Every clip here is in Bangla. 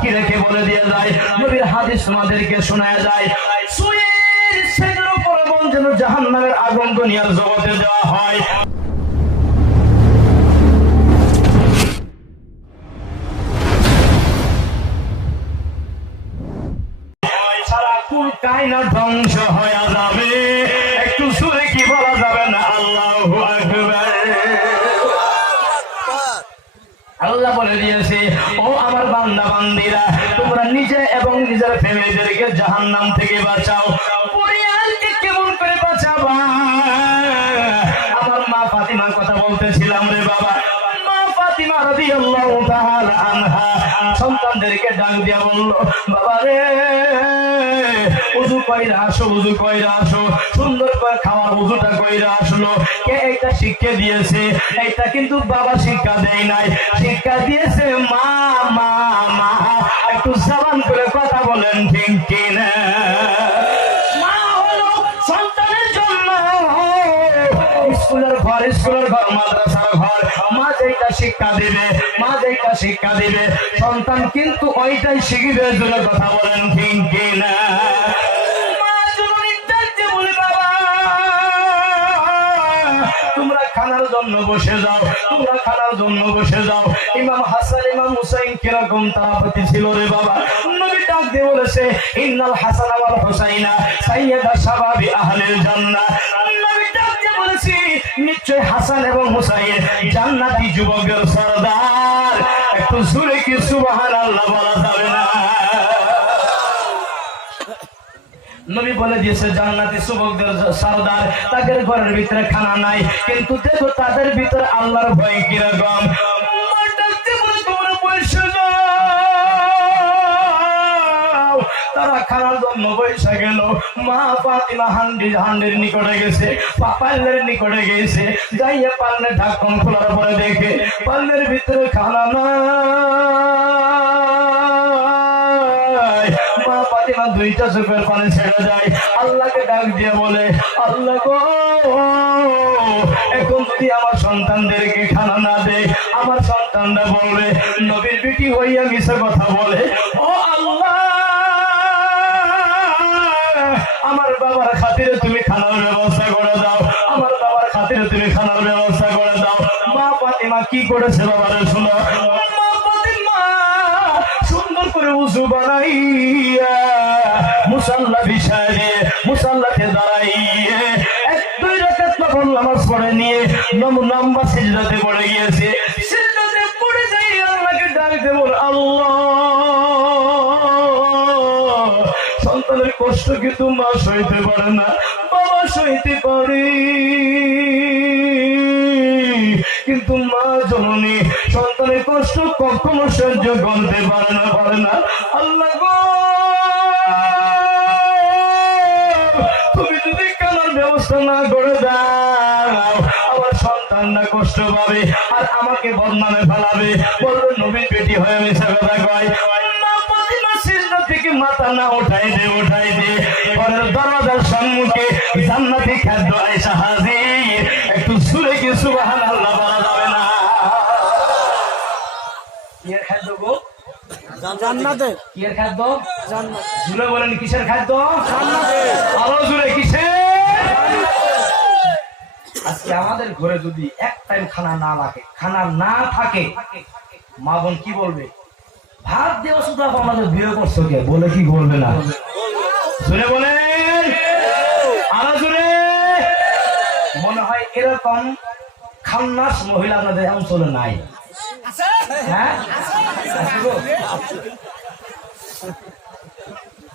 সাক্ষী রেখে বলে দিয়ে যায়, নবীর হাদিস তোমাদেরকে শোনায় যায়, সুয়ের সেজের উপরে যেন জাহান্নামের আগুন দুনিয়ার জগতে দেওয়া হয়। সারা কুল কায়নাত ধ্বংস হয়ে যাবে। একটু সুরে কি বলা যাবে না? আল্লাহু আকবার। আল্লাহ বলে দিয়েছে, ও আমার বান্দা বান্দিরা, তোমরা নিজে এবং নিজের ফ্যামিলিদেরকে জাহান্নাম থেকে বাঁচাও। পরিবারকে কেমন করে বাঁচাবা? আমার মা ফাতিমার কথা বলতেছিলাম রে বাবা। মা ফাতিমা রাদিয়াল্লাহু তাআলা আনহা সন্তানদেরকে ডাক দিয়া বলল, বাবা রে, উযু কইরা আসো, উযু কইরা আসো, সুন্দর করে খাওয়ার উযুটা কইরা আসলো। কে এটা শিক্ষা দিয়েছে? এটা কিন্তু বাবা শিক্ষা দেয় নাই, শিক্ষা দিয়েছে মা। মা মা একটু জবান করে কথা বলেন, ঠিক কি না? মা হলো সন্তানের জন্য স্কুলের ঘর, স্কুলের ঘর, মাদ্রাসার ঘর। মা যেটা শিক্ষা দিবে, মা যেটা শিক্ষা দিবে, সন্তান কিন্তু ওইটাই শিখবে। জোরে কথা বলেন, ঠিক কি না? তোমরা খানার জন্য বসে যাও, তোমরা খানার জন্য বসে যাও। ইমাম হাসান ইমাম হুসাইন কিরকম তারা প্রতি ছিল রে বাবা। নবী ডাক দিয়ে বলেছে, ইন্নাল হাসান ওয়াল হুসাইনা সাইয়্যিদা শাবাবি আহলিল জান্নাহ। নবী ডাক দিয়ে বলেছে, নিশ্চয় হাসান এবং হুসাইন জান্নাতি যুবকের সরদার। একটু জোরে কি সুবহানাল্লাহ বলা যাবে না? নবী বলে দিয়েছে জান্নাতি যুবকদের সরদার, তাদের ঘরের ভিতরে খানা নাই, কিন্তু দেখো তাদের ভিতরে আল্লাহর ভয় কিরকম। তারা খানার জন্য বৈশা গেল। মা ফাতিমা হান্ডির নিকটে গেছে, পাল্লের নিকটে গেছে, যাইয়া পাল্লের ঢাকন খোলার পরে দেখে পাল্লের ভিতরে খানা নাই। মা ফাতিমা দুইটা চোখের পানি ছেড়ে যায়, আল্লাহকে ডাক দিয়ে বলে, আল্লাহ গো, এখন যদি আমার সন্তানদেরকে খানা না দেয়, আমার সন্তানরা বলবে নবীর বিটি হইয়া মিছে কথা বলে। ও আল্লাহ, আমার বাবার খাতিরে তুমি খানার ব্যবস্থা করে দাও, আমার বাবার খাতিরে তুমি খানার ব্যবস্থা করে দাও। মা ফাতিমা কি করেছে বাবারে শোনো। মা ফাতিমা সুন্দর করে উযু বানাইয়া মুসাল্লা বিছাইয়ে মুসাল্লাতে দাঁড়াইয়ে 1-2 রাকাত নফল নামাজ পড়ে নিয়ে লম্বা সিজদাতে পড়ে গিয়েছে। সিজদাতে পড়ে যাই আল্লাহকে ডাক দিয়ে বলে, আল্লাহ, সন্তানের কষ্ট কিন্তু মা সইতে পারে না, বাবা সইতে পারে, কিন্তু মা জননী সন্তানের কষ্ট কখনো সহ্য করতে পারে না। আল্লাহ গো, তুমি যদি কানার ব্যবস্থা না করে দাও, আমার সন্তানরা কষ্ট পাবে আর আমাকে বদনামে ফেলাবে, বলবে নবীর বেটি হয়ে মিশা কথা কয়। থেকে মাথা না উঠাই দে ঘরের দরজার সম্মুখে জান্নাতি খাদ্য আয়েশা হাজির। একটু সুরে কি সুবহানাল্লাহ বলা যাবে না? কিসের খাদ্য গো? জান্নাতের। কিসের খাদ্য? জান্নাত। জুড়ে বলেন, কিসের খাদ্য? জান্নাতের। আরো জুড়ে, কিসের? আজকে আমাদের ঘরে যদি এক টাইম খানা না থাকে, মা বোন কি বলবে? ভাত দেওয়া শুধু আমাদের বিয়ে করছো কে বলে কি বলবে না? শুনে বলেন, আরো জোরে। মনে হয় এরকম খান্নাস মহিলা আপনাদের অঞ্চলে নাই? হ্যাঁ,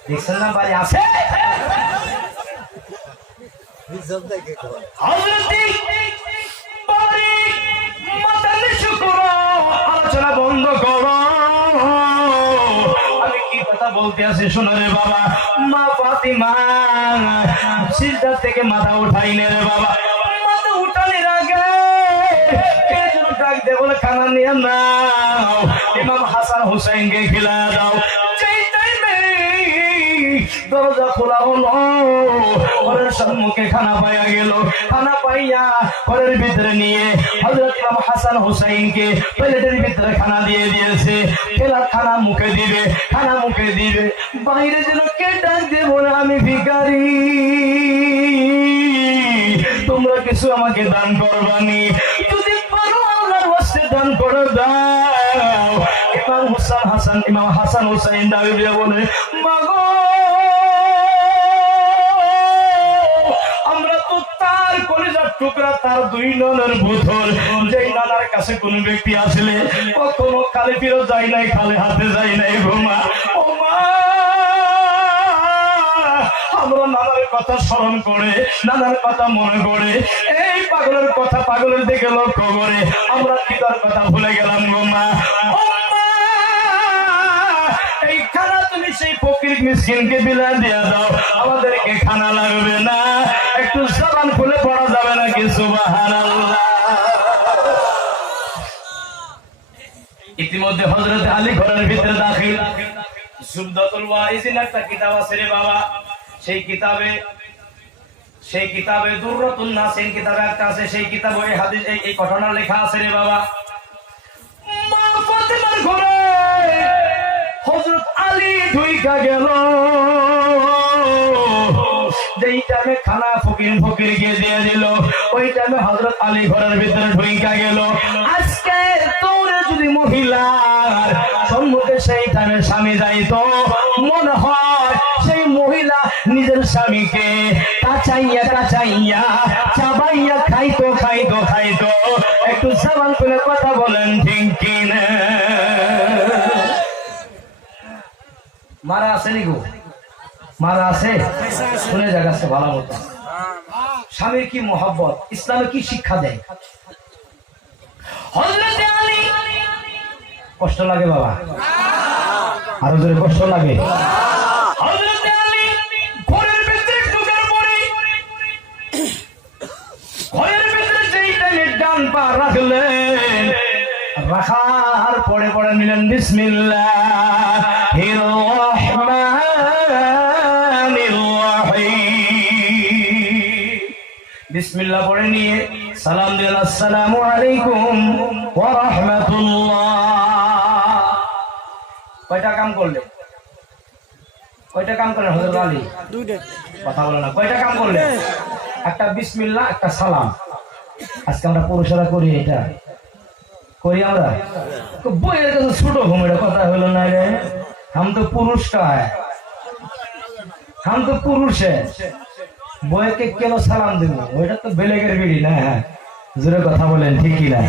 দেখছেন না বাড়ি আছে? আলোচনা বন্ধ করো, আমি কি কথা বলতে আছি শোনো রে বাবা। মা ফাতিমা সিজদা থেকে মাথা উঠাইলে রে বাবা, মাথা উঠানোর আগে কে যেন ডাক দে বলে, খানা নিয়ে নাও, ইমাম হাসান হুসাইনকে খিলা দাও। যেই টাইমে দরজা খোলা হলো, ঘরের সম্মুখে খানা পাইয়া গেল। খানা পাইয়া ঘরের ভিতরে নিয়ে হযরত ইমাম হাসান হুসাইনকে প্লেটের ভিতরে খানা দিয়ে দিয়েছে। খেলা খানা মুখে দিবে, খানা মুখে দিবে, বাইরে যেন কে ডাক দেব না, আমি ভিখারি, তোমরা কিছু আমাকে দান করবানি, যদি পারো আল্লাহর ওয়াস্তে দান করে দাও। ইমাম হাসান হুসাইন দাবি দিয়ে বলে, মাগো আমরা তো তার কলিজার টুকরা, তার দুই ননের বোতল, যেই নানার কাছে কোন ব্যক্তি আসলে কখনো খালি ফিরত যায় নাই, খালি হাতে যায় নাই গো মা। ও মা, আমরা নানার কথা স্মরণ করে, নানার কথা মনে করে, এই পাগলের কথা পাগলের দিকে লক্ষ্য করে আমরা পিতার কথা ভুলে গেলাম গো মা। ও মা, এই খানা তুমি সেই ফকির মিসকিনকে বিলায় দিয়ে দাও, আমাদেরকে খানা লাগবে না। একটু জবান খুলে পড়া যাবে নাকি সুবহানাল্লাহ? ইতিমধ্যে হযরত আলী ঘরের ভিতরে দাখিল। জুবদাতুল ওয়াইজিন একটা কিতাব আছে রে বাবা, সেই কিতাবে দুররাতুন নাসিন কিতাবে একটা আছে, সেই কিতাবে এই হাদিস এই ঘটনা লেখা আছে রে বাবা। মা ফাতেমার ঘরে হযরত আলী ঢুইকা গেল, যেই টাইমে খানা ফকির গিয়ে দিয়ে দিল, ওই টাইমে হযরত আলী ঘরের ভিতরে ঢুইকা গেল। আজকে তোরে যদি মহিলার সম্মুখে সেই টাইমে স্বামী যাইতো, মনে হয় সেই মহিলা নিজের স্বামীকে কাচাইয়া চাবাইয়া খাইতো। একটু জবান খুলে কথা বলেন ঠিক কিনা? মারা আছে নি গো? মারা আছে? শুনে জায়গাছে ভালো মতো। স্বামীর কি মহব্বত, ইসলামে কি শিক্ষা দেয়? হযরত আলী, কষ্ট লাগে বাবা? আরো জোরে কষ্ট লাগে? হযরত আলী ঘরের ভিতরে ঢোকার পরে, ঘরের ভিতরে যেই টাইমে ডান পা রাখলেন, রাখার পরে পরে নিলেন বিসমিল্লাহির রহমানির রহিম। বিসমিল্লাহ পড়ে নিয়ে সালাম দিলেন, আসসালামু আলাইকুম ওয়া রাহমাতুল্লাহ। কয়টা কাম করলেন? হযরত আলী? দুইটা। কথা বলে না। কয়টা কাম করলেন? একটা বিসমিল্লাহ, একটা সালাম। আজকে আমরা পুরুষেরা করি, এটা করি আমরা? বইয়ের কাছে ছোট ঘুমের কথা হলো না রে, হাম তো পুরুষ কা হ্যায়, হাম তো পুরুষ হ্যায়, বইকে কেন সালাম দেব? ওইটা তো বেলেগের বিড়ি না। হ্যাঁ, জোরে কথা বলেন ঠিক কিনা?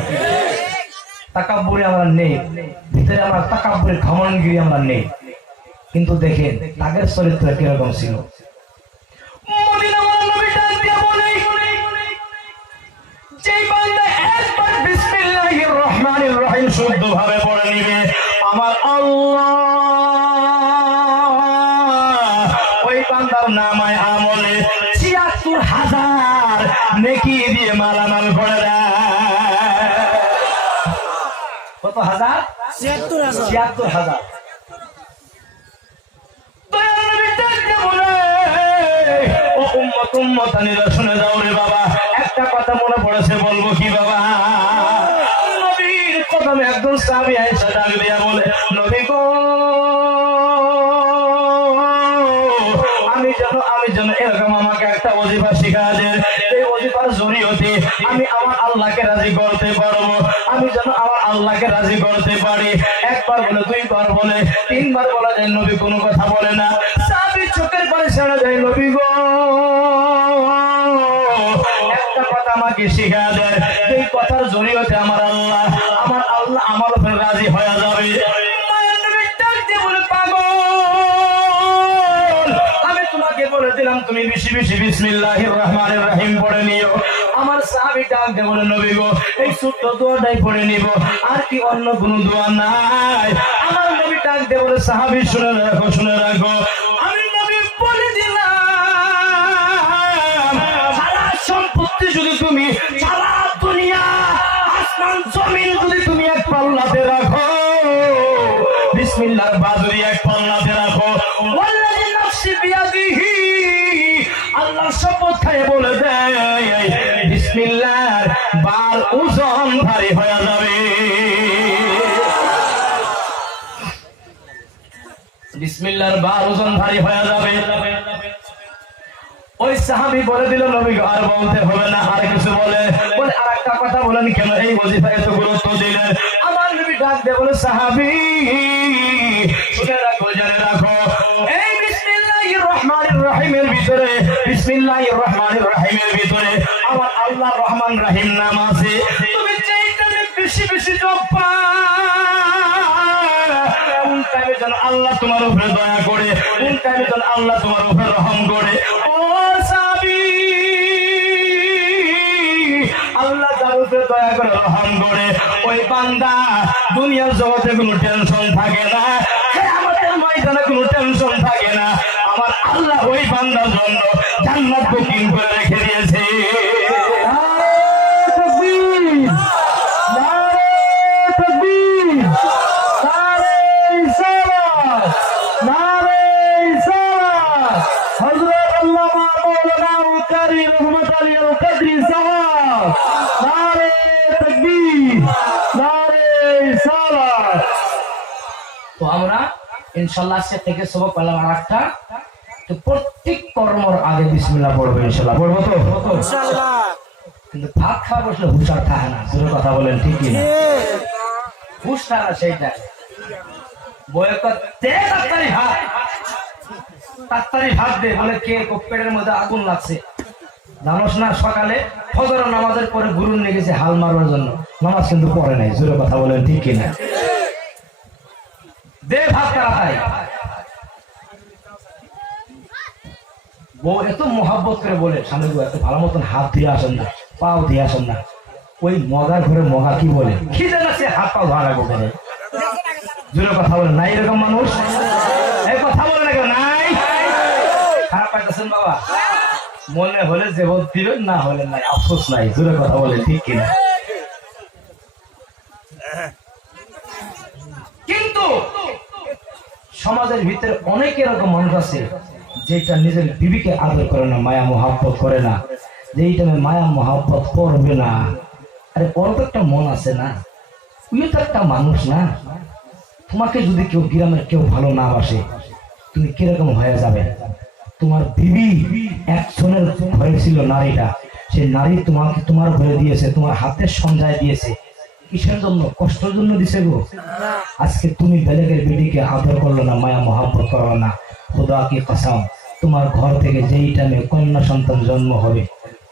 তাকাব্বুরি আমরা নেই, ভিতরে আমরা তাকাব্বুরি ঘমণ্ডগিরি আমরা নেই। কিন্তু দেখেন তাদের চরিত্র কিরকম ছিল। শুদ্ধ ভাবে পড়ে নিবে, আমার আল্লাহ ওই বান্দার নামায় আমলে ৭৬,০০০ নেকি দিয়ে মালামাল করে দেয়। কত হাজার? ৭৬,০০০। ও উম্মতানিরা শুনে যাও রে বাবা, একটা কথা মনে পড়েছে, বলবো কি বাবা? প্রথমে একজন সাহাবী আয়েশা ডাক দিয়া বলে, নবী গো, আমি যেন এরকম আমাকে একটা ওজিফা শিখা দেন, এই ওজিফার জরিয়তে আমি আমার আল্লাহকে রাজি করতে পারবো, আমি যেন আমার আল্লাহকে রাজি করতে পারি। একবার বলে, দুইবার বলে, তিনবার বলা যায়, নবী কোনো কথা বলে না। সাহাবী চোখের পানি ছেড়ে যায়, নবী গো একটা কথা আমাকে শিখা দেন, এই কথার জরিয়তে আমার আল্লাহ আমার উপরে রাজি হয়ে যাবে। আমি তোমাকে বলে দিলাম, তুমি বেশি বেশি বিসমিল্লাহির রহমানির রহিম পড়ে নিও। আমার সাহাবী ডাক দিয়ে বলে, নবী গো, এই ছোট্ট দোয়াটাই পড়ে নিব, আর কি অন্য কোনো দোয়া নাই? আমার নবী ডাক দিয়ে বলে, সাহাবী শুনে রাখো, আমি নবী বলে দিলাম, সারা সম্পত্তি যদি তুমি, সারা দুনিয়া আসমান জমিন যদি তুমি এক পাল্লাতে রাখো, বিসমিল্লাহর বাদ যদি এক পাল্লাতে রাখো, ওয়াল্লাযী নাফসি বিয়াদিহি আল্লাহ শপথ খায় বলে দেয় বিসমিল্লাহর বার ওজন ভারী হয়ে যাবে বিসমিল্লাহর বার ওজন ভারী হয়ে যাবে ওই সাহাবী বলে দিল নবী আর বলতে হবে না আর কিছু বলে আরেকটা কথা বলেন কেন এই ওজিফা এত গুরুত্ব দিলেন আমার নবী ডাক দিয়ে বলে সাহাবী শুনে রাখো জেনে রাখো এই বিসমিল্লাহির রহমানির রহিমের ভিতরে বিসমিল্লাহির রহমানির রহিমের ভিতরে আমার আল্লাহ রহমান রহিম নাম আছে তুমি যেইটা বেশি বেশি জপা কোন টাইমে যেন আল্লাহ তোমার উপরে দয়া করে কোন টাইমে যেন আল্লাহ তোমার উপরে রহম করে আল্লাহ যার উপরে দয়া করে রহম করে ওই বান্দা দুনিয়ার জগতে কোনো টেনশন থাকে না কিয়ামতের ময়দানে কোনো টেনশন থাকে না আমার আল্লাহ ওই বান্দার জন্য জান্নাত বুকিং করে রেখে দিয়েছে তো আমরা ইনশাআল্লাহ আজকে থেকে সবক পেলাম আরেকটা তো প্রত্যেক কর্মর আগে বিসমিল্লাহ পড়বো ইনশাআল্লাহ পড়বো তো ইনশাআল্লাহ কিন্তু ভাত খাওয়া বসলে হুঁশ আর থাকে না জোরে কথা বলেন ঠিক কি না হুঁশ থাকে সেইটা বয়ে করতে তাড়াতাড়ি ভাত দে বলে কে পেটের মধ্যে আগুন লাগছে জানোস না সকালে ফজর নামাজের পরে গুরুন নিয়ে গেছে হাল মারবার জন্য নামাজ কিন্তু পড়ে নাই জোরে কথা বলেন ঠিক কি না দে ভাত তাড়াতাড়ি বউ এত মোহাব্বত করে বলে স্বামী গো এত ভালো মতন হাত দিয়ে আসেন না পাও দিয়ে আসেন না ওই মগার ঘরে মগা কি বলে খিদে না সে হাত পাও ধরা রাখবো জোরে কথা বলে নাই এরকম মানুষ এই কথা বলে না কেন নাই খারাপ পাইতেছেন বাবা মনে হলে যে বোধ দিবেন না হলে নাই আফসোস নাই জোরে কথা বলে ঠিক কিনা কিন্তু সমাজের ভিতরে অনেক এরকম মানুষ আছে যেটা নিজের বিবিকে আদর করে না মায়া মোহাব্বত করে না যেইটা মায়া মোহাব্বত করবে না আরে ওর তো একটা মন আছে না তুমি তো একটা মানুষ না তোমাকে যদি কেউ গ্রামের কেউ ভালো না বাসে তুমি কিরকম হয়ে যাবে তোমার বিবি একজনের ঘরে ছিল নারীটা সে নারী তোমাকে তোমার ঘরে দিয়েছে তোমার হাতের সঞ্জয় দিয়েছে কিসের জন্য কষ্টের জন্য দিছে গো আজকে তুমি বেলেগের বিবিকে আদর করলো না মায়া মোহাব্বত করলো না খোদা কি কসম তোমার ঘর থেকে যেই টাইমে কন্যা সন্তান জন্ম হবে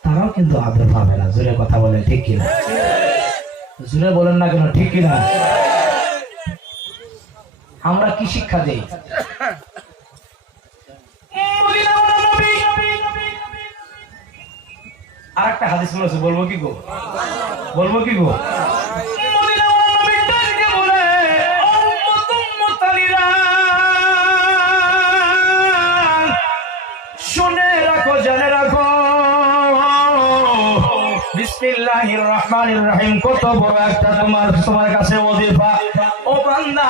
তারাও কিন্তু আদর পাবে না জোরে কথা বলেন ঠিক কিনা জোরে বলেন না কেন ঠিক কিনা আমরা কি শিক্ষা দেই আর একটা হাদিস বলেছে বলবো কি গো শুনে রাখো জেনে রাখো বিসমিল্লাহির রহমানির রহিম কত বড় একটা তোমার কাছে ওজিফা ও বান্দা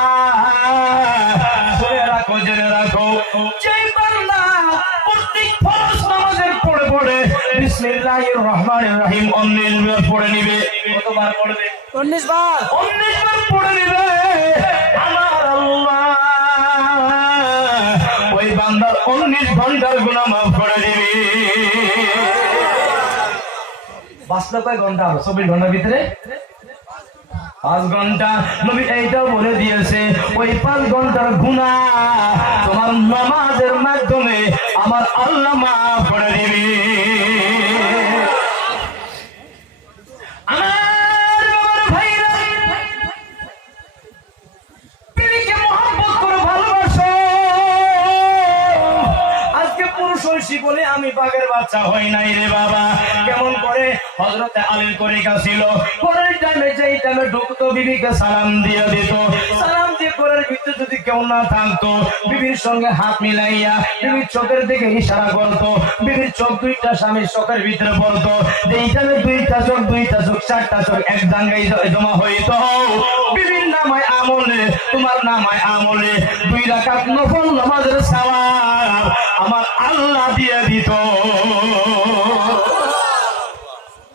শুনে রাখো জেনে রাখো যে বান্দা প্রত্যেক ফরজ নামাজের পড়ে বিসমিল্লাহির রহমানির রহিম 19 বার পড়ে নিবে কতবার পড়বে 19 বার পড়ে নিবে আমার আল্লাহ ওই বান্দার 19 ঘন্টার গুনাহ মাফ করে দিবে বাঁচলো কয় ঘন্টা 24 ঘন্টার ভিতরে 5 ঘন্টা নবী এইটাও বলে দিয়েছে ওই 5 ঘন্টার গুনাহ তোমার নামাজের মাধ্যমে আমার আল্লাহ মাফ করে দিবে আমার ভাইরা বিবিকে মহব্বত করে ভালোবাসো আজকে পুরুষ হইছি বলে আমি বাঘের বাচ্চা হই নাই রে বাবা কেমন করে হযরতে আলীর তরিকা ছিল পরের টাইমে যেই টাইমে ঢুকতো বিবিকে সালাম দিয়ে দিত সালাম দিয়ে পরের ভিতরে যদি কেউ না থাকতো বিবির সঙ্গে হাত মিলাইয়া বিবির চোখের দিকে ইশারা করতো বিবির চোখ দুইটা স্বামীর চোখের ভিতরে পড়তো যেই টাইমে দুইটা চোখ চারটা চোখ এক জায়গায় জমা হইতো বিবির নামায় আমলে তোমার নামায় আমলে 2 রাকাত নফল নামাজের সওয়াব আমার আল্লাহ দিয়ে দিত।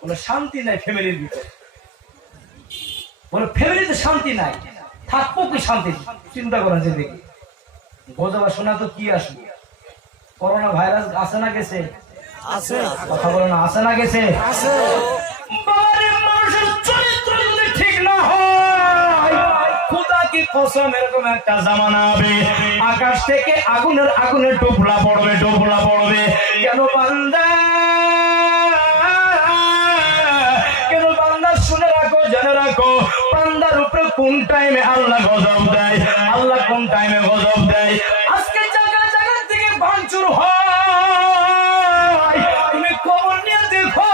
বলে শান্তি নাই ফ্যামিলির ভিতরে, বলে ফ্যামিলিতে শান্তি নাই, থাকবো কি শান্তি? চিন্তা করেন যে দেখি বোঝাবা শোনা তো কি আসবে। করোনা ভাইরাস আছে না গেছে? আছে। কথা বলে না, আছে না গেছে? আছে। মানুষের চরিত্র যদি ঠিক না হয়, খোদা কি কসম এরকম একটা জামানা হবে আকাশ থেকে আগুনের টোপলা পড়বে, টোপলা পড়বে। কেন বান্দা, কেন বান্দা? শুনে রাখো, জেনে রাখো, বান্দার উপরে কোন টাইমে আল্লাহ গজব দেয়, আল্লাহ কোন টাইমে গজব দেয়। আজকে জায়গা জায়গা থেকে ভাঙচুর হয়, তুমি খবর নিয়ে দেখো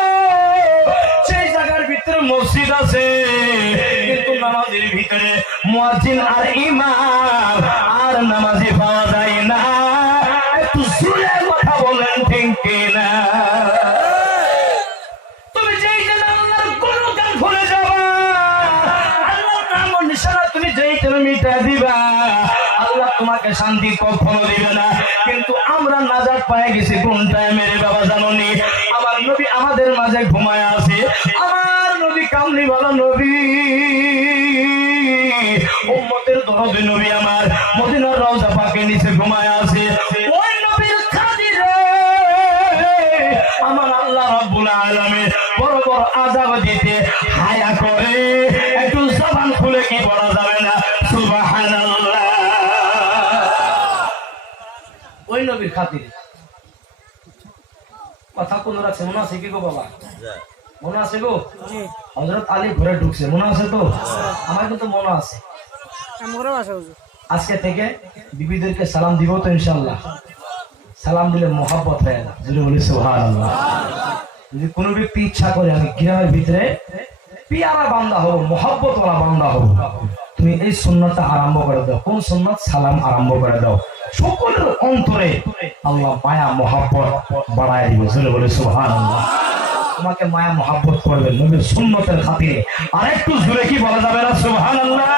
সেই জায়গার ভিতরে মসজিদ আছে, কিন্তু নামাজের ভিতরে মুয়াজ্জিন আর ইমাম আর নামাজি পাওয়া যায় না। একটু জোরে কথা বলেন ঠিক কিনা? তুমি যেই যেন আল্লাহর গুণগান ভুলে যাবা, আল্লাহর নাম ও নিশানা তুমি যেই যেন মিটা দিবা, আল্লাহ তোমাকে শান্তি কখনো দিবে না। কিন্তু আমরা নাজাত পেয়ে গেছি কোন টাইমে রে বাবা জানোনি? আমার নবী আমাদের মাঝে ঘুমায় আছে, আমার নবী কামলিওয়ালা নবী, উম্মতের দরদে নবী আমার মদিনার রওজা পাকের নিচে ঘুমায় আছে। ওই নবীর খাতিরে আমার আল্লাহ রাব্বুল আলামিন বড় বড় আযাব দিতে হায়া করে। একটু জবান খুলে কি বলা যাবে না সুবহানাল্লাহ? ওই নবীর খাতিরে কথা কোন রাখছে, মনে আছে কি গো বাবা? মনে আছে গো? হযরত আলী ঘরে ঢুকছে, মনে আছে তো? আমার কিন্তু মনে আছে। আজকে থেকে বিবিদেরকে সালাম দিব তো ইনশাআল্লাহ। সালাম দিলে মোহাব্বত হয় না, যদি বলি সুবহানাল্লাহ। যদি কোনো ব্যক্তি ইচ্ছা করে আমি গ্রামের ভিতরে পিয়ারা বান্দা হবো, মোহাব্বত ওয়ালা বান্দা হবো, তুমি এই সুন্নাতটা আরম্ভ করে দাও। কোন সুন্নাত? সালাম আরম্ভ করে দাও। সকলের অন্তরে আল্লাহ মায়া মোহাব্বত বাড়ায় দিবে, যদি বলি সুবহানাল্লাহ। তোমাকে মায়া মোহাব্বত করবে নবীর সুন্নতের খাতিরে। আর একটু জোরে কি বলা যাবে না সুবহানাল্লাহ?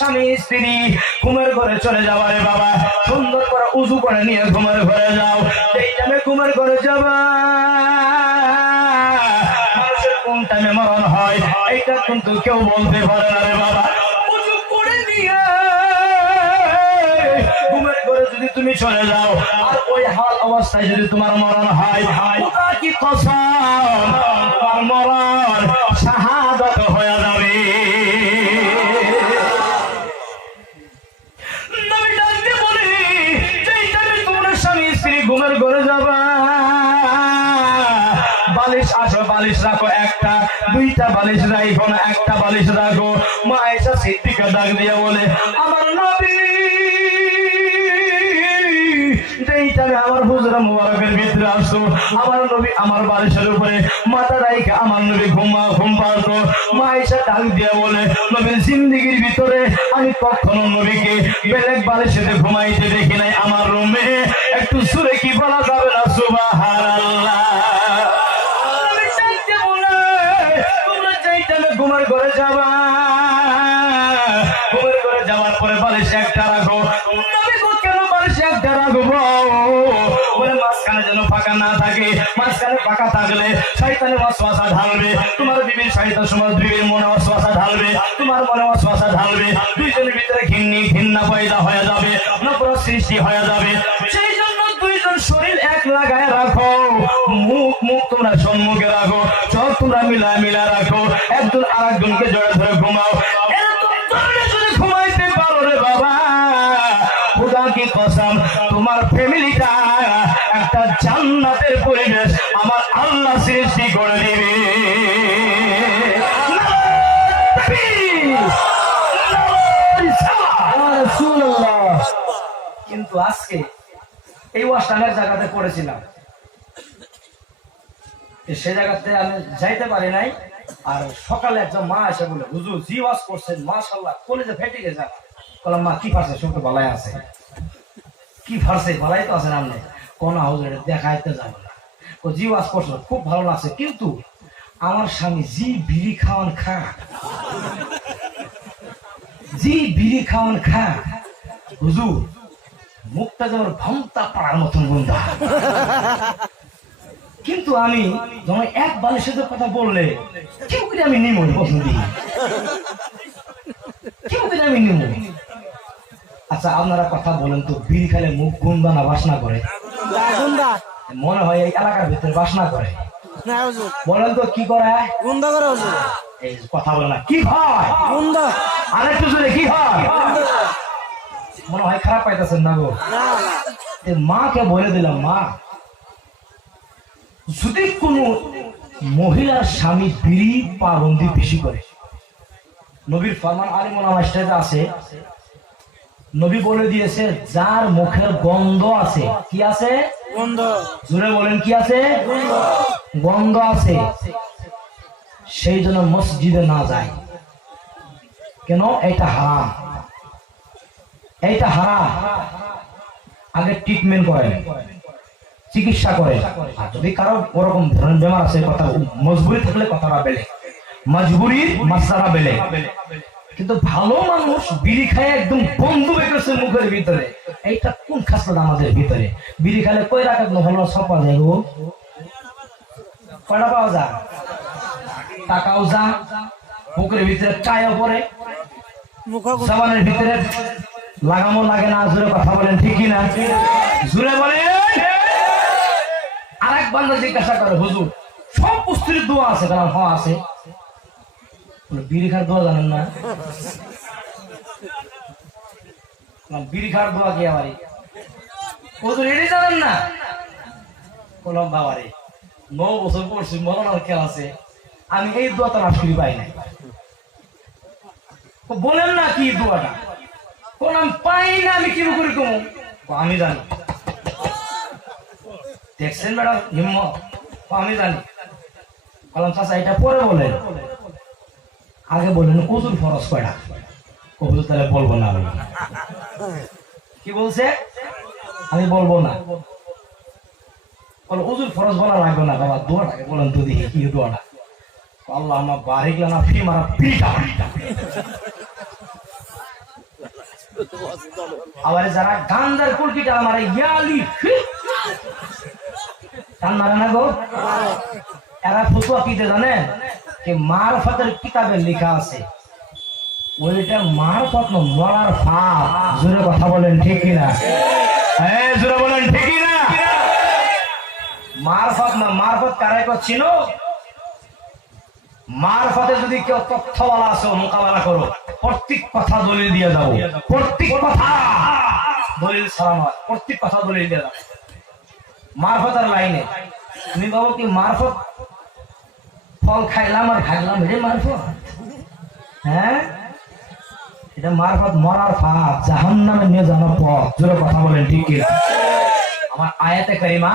স্বামী স্ত্রী ঘুমের ঘরে চলে যাওয়া রে বাবা, সুন্দর করে উজু করে নিয়ে ঘুমের ঘরে যাও। এই টাইমে ঘুমের ঘরে যাবা, মানুষের কোন টাইমে মরণ হয় এইটা কিন্তু কেউ বলতে পারে না রে বাবা। উজু করে নিয়ে ঘুমের ঘরে যদি তুমি চলে যাও, আর ওই হাল অবস্থায় যদি তোমার মরণ হয়, খোদা কি কসম তোমার মরণ শাহাদাত হয়ে যাবে। ঘুমের ঘরে যাবা, বালিশ আসো, বালিশ রাখো একটা, দুইটা বালিশ রাখো না, একটা বালিশ রাখো। মা আয়েশা সিদ্দিকা ডাক দিয়ে বলে, আমার নবী যেইটারে আমার হুজরা মুবারকের ভিতরে আসো, আমার নবী আমার বালিশের উপরে মাথা রাইখা আমার নবী ঘুম পাড়তো। মা আয়েশা ডাক দিয়ে বলে, নবীর জিন্দেগির ভিতরে আমি কখনো নবীকে বেলেগ বালিশেতে ঘুমাইতে দেখি নাই আমার রুমে। একটু সুরে কি বলা যাবে না সুবহানাল্লাহ? তোমরা যেইটারে ঘুমের ঘরে যাবা, ঘুমের ঘরে যাওয়ার পরে বালিশ একটা রাখো। কেন বালিশ একটা রাখবো? বলে মাঝখানে যেন ফাঁকা না থাকে, মাঝখানে ফাঁকা থাকলে শয়তানের ওয়াসওয়াসা ঢালবে। তোমার বিবির শয়তান সময় বিবির মনে ওয়াসওয়াসা ঢালবে, তোমার মনে ওয়াসওয়াসা ঢালবে। দুইজনের ভিতরে ঘৃণা পয়দা হয়ে যাবে, নফরত সৃষ্টি হয়ে যাবে। সেই জন্য দুইজন শরীর এক লাগায় রাখো, মুখ তোমরা সম্মুখে রাখো, চোখ তোমরা মিলা রাখো, একজন আর একজনকে জড়ে ধরে ঘুমাও। যদি ঘুমাইতে পারো রে বাবা, খোদা কি কসম তোমার ফ্যামিলিটা একটা জান্নাতের পরিবেশ আমার আল্লাহ সৃষ্টি করে দিবে। কিন্তু আজকে এই ওয়াশটাঙ্গার জায়গাতে পড়েছিলাম, সে জায়গাতে আমি যাইতে পারি নাই। আর সকালে একজন মা এসে বলে, হুজুর জি ওয়াজ করছেন মাশাআল্লাহ, কলেজে ফেটে গেছে। বললাম মা কি ফারছে? শুনতে ভালাই আছে। কি ফারছে? ভালাই তো আছেন আপনি? কোন হুজুর দেখাইতে যাবো না। ও জি ওয়াজ করছো, খুব ভালো লাগছে, কিন্তু আমার স্বামী জি বিড়ি খাওয়ান খা, জি বিড়ি খাওয়ান খা, হুজুর মুখটা যেমন ভমতা পাড়ার মতন গন্ধা। কিন্তু আমি যখন এক বালিশের কথা বললে কেউ করে আমি নিমই পছন্দ, কেউ করে আমি নিমই। আচ্ছা আপনারা কথা বলেন তো, বিড়ি খেলে মুখ গন্ধা না বাসনা করে? মনে হয় এই এলাকার ভিতরে বাসনা করে। বলেন তো কি করে? গন্ধ করে হুজুর। এই কথা বলে না, কি হয়? গন্ধ। আরেকটু জোরে কি হয়? মনে হয় খারাপ পাইতেছেন না গো? মাকে বলে দিলাম, মা যদি কোন মহিলার স্বামী বিড়ি পাবন্দি বেশি করে, নবীর ফরমান আলিমুল আমাস্টাদে আছে, নবী বলে দিয়েছে যার মুখের গন্ধ আছে, কি আছে? গন্ধ। জোরে বলেন কি আছে? গন্ধ আছে, সেই জন্য মসজিদে না যায়। কেন? এটা হারাম, এইটা হারাম। আগে ট্রিটমেন্ট করেন, চিকিৎসা করেন। আর যদি কারো ওরকম ধরনের বেমার আছে, কথা মজবুরি থাকলে কথাটা বেলে, মজবুরির মাসলা বেলে। কিন্তু ভালো মানুষ বিড়ি খায় একদম বন্ধ হয়ে গেছে মুখের ভিতরে, এইটা কোন খাসলা আমাদের ভিতরে? বিড়ি খালে কই রাখা হলো সব পাওয়া যায় গো, কয়টা পাওয়া যায়? টাকাও যা, বুকের ভিতরে চায়ও পরে, সাবানের ভিতরে লাগামো লাগে না। জোরে কথা বলেন ঠিক কিনা? জোরে বলেন। আরেক বান্দা জিজ্ঞাসা করে, হুজুর সব পুস্তির দোয়া আছে? কারণ হ আছে। বিড়ি খার দোয়া জানেন না? বিড়ি খার দোয়া কি আবার হুজুর এটাই জানেন না? বললাম বাবারে 9 বছর পড়ছি, মরণার খেল আছে, আমি এই দোয়াটা না ফিরি পাই নাই। বলেন না কি দোয়াটা? আমি পাই না, আমি কি করে কমু? আমি জানি। দেখছেন ম্যাডাম হিম্মত? আমি জানি। বললাম চাচা এটা পরে বলেন, আগে বললেন ওজুর ফরজ কয়টা? হুজুর তাহলে বলবো না। আমি কি বলছে? আমি বলবো না। বলো ওজুর ফরজ বলা লাগবে না বাবা, দোয়াটাকে বলেন তো দেখি কি দোয়াটা। আল্লাহ আমার বারিক লানা ফি মারা পিটা। আবার যারা গান্দার কুলকিটা আমার ইয়ালি কান মারে না গো, এরা ফতুয়া কিতে জানেন? যে মারফতের কিতাবে লেখা আছে, ওইটা মারফত না, মরার ফাপ। জোরে কথা বলেন ঠিক কিনা? হ্যাঁ জোরে বলেন ঠিক কিনা? মারফত না, মারফত কারে করছিল? মারফতে যদি কেউ তথ্যওয়ালা আছে মোকাবেলা করো, প্রত্যেক কথা দলিল দিয়ে যাও, প্রত্যেক কথা দলিল ছাড়া নয়, প্রত্যেক কথা দলিল দিয়ে যাও। মারফতের লাইনে তুমি ভাবো কি মারফত ফল খাইলাম আর খাইলাম, এটা মারফত? হ্যাঁ, এটা মারফত মরার ফাঁদ, জাহান্নামে নিয়ে যাওয়ার পথ। জোরে কথা বলেন ঠিক কিনা? আমার আয়াতে কারিমা